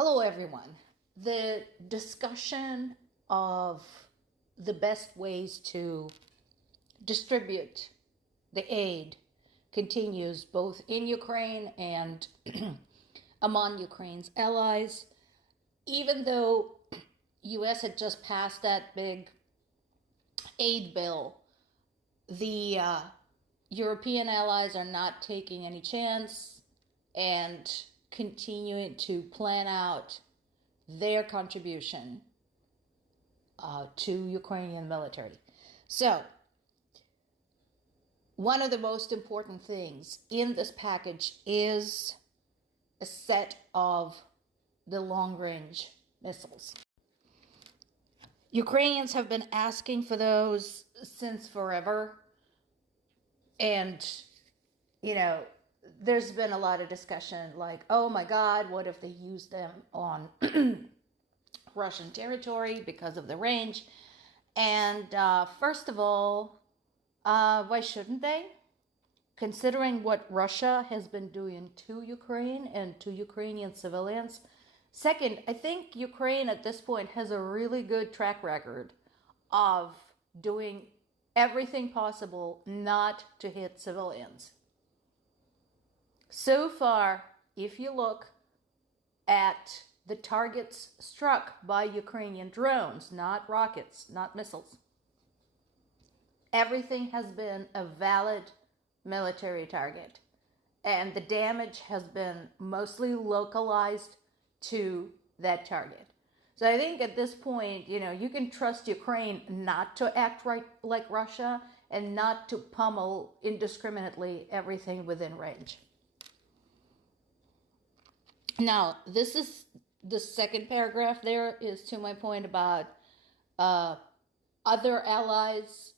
Hello, everyone. The discussion of the best ways to distribute the aid continues both in Ukraine and among Ukraine's allies. Even though U.S. had just passed that big aid bill, the European allies are not taking any chance and continuing to plan out their contribution to Ukrainian military. So, one of the most important things in this package is a set of the long-range missiles. Ukrainians have been asking for those since forever, and, there's been a lot of discussion like, oh my God, what if they use them on Russian territory because of the range? And first of all, why shouldn't they? Considering what Russia has been doing to Ukraine and to Ukrainian civilians. Second, I think Ukraine at this point has a really good track record of doing everything possible not to hit civilians. So far, if you look at the targets struck by Ukrainian drones, not rockets, not missiles, everything has been a valid military target. And the damage has been mostly localized to that target. So I think at this point, you can trust Ukraine not to act like Russia and not to pummel indiscriminately everything within range. Now, this is the second paragraph there is to my point about other allies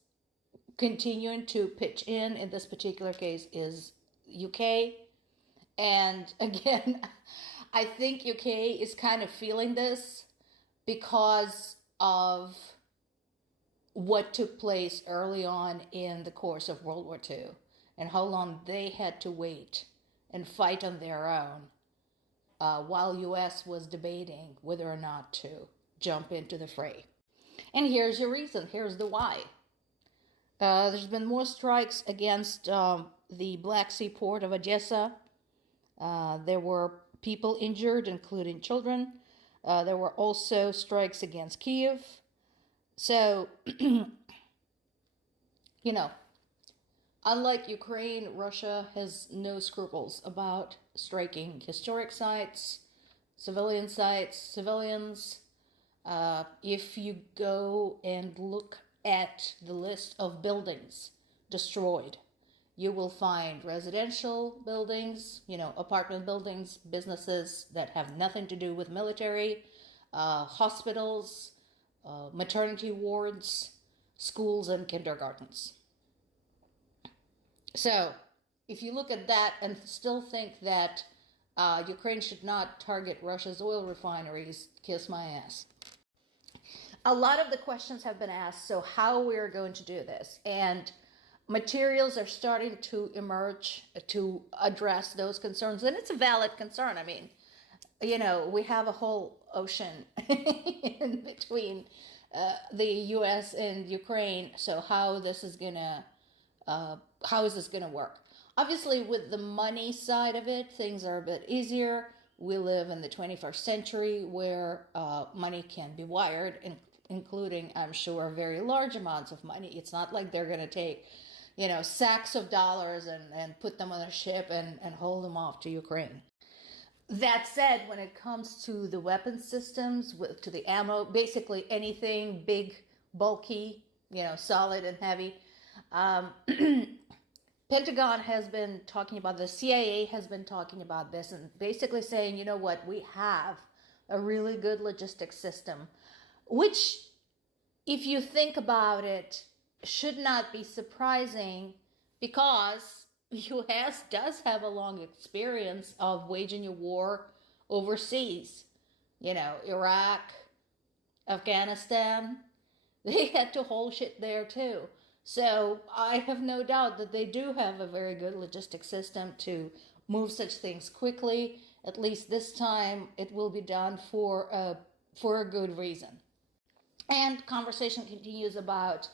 continuing to pitch in this particular case is UK. And again, I think UK is kind of feeling this because of what took place early on in the course of World War II and how long they had to wait and fight on their own while US was debating whether or not to jump into the fray. And here's your reason. Here's the why. There's been more strikes against the Black Sea port of Odessa. There were people injured, including children. There were also strikes against Kyiv. So, unlike Ukraine, Russia has no scruples about striking historic sites, civilians. If you go and look at the list of buildings destroyed, you will find residential buildings, apartment buildings, businesses that have nothing to do with military, hospitals, maternity wards, schools, and kindergartens. So, if you look at that and still think that Ukraine should not target Russia's oil refineries, kiss my ass. A lot of the questions have been asked, so how we're going to do this. And materials are starting to emerge to address those concerns. And it's a valid concern. I mean, we have a whole ocean in between the U.S. and Ukraine. So how is this going to work? Obviously, with the money side of it, things are a bit easier. We live in the 21st century where money can be wired, including, I'm sure, very large amounts of money. It's not like they're going to take, sacks of dollars and put them on a ship and hold them off to Ukraine. That said, when it comes to the weapon systems, to the ammo, basically anything big, bulky, solid and heavy, Pentagon has been talking about this, CIA has been talking about this, and basically saying, we have a really good logistics system, which, if you think about it, should not be surprising because U.S. does have a long experience of waging a war overseas. Iraq, Afghanistan, they had to hold shit there too. So I have no doubt that they do have a very good logistic system to move such things quickly At least this time, it will be done for a good reason. And conversation continues about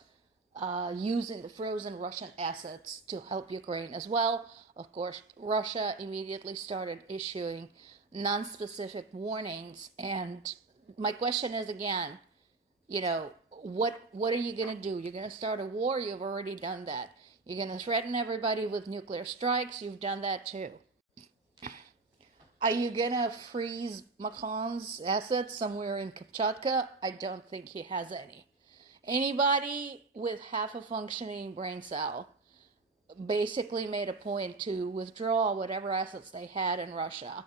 using the frozen Russian assets to help Ukraine as well. Of course, Russia immediately started issuing non-specific warnings. And my question is again, what are you going to do? You're going to start a war? You've already done that. You're going to threaten everybody with nuclear strikes? You've done that too. Are you going to freeze Macron's assets somewhere in Kamchatka? I don't think he has any. Anybody with half a functioning brain cell basically made a point to withdraw whatever assets they had in Russia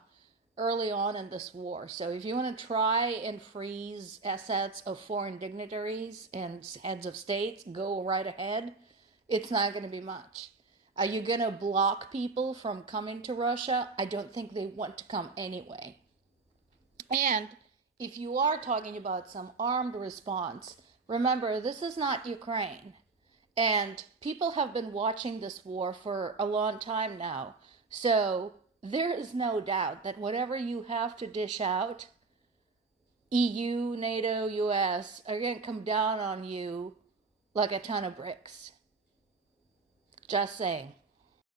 early on in this war. So if you want to try and freeze assets of foreign dignitaries and heads of states, go right ahead. It's not going to be much. Are you going to block people from coming to Russia? I don't think they want to come anyway. And if you are talking about some armed response, remember, this is not Ukraine. And people have been watching this war for a long time now. So there is no doubt that whatever you have to dish out, EU, NATO, US are going to come down on you like a ton of bricks. Just saying.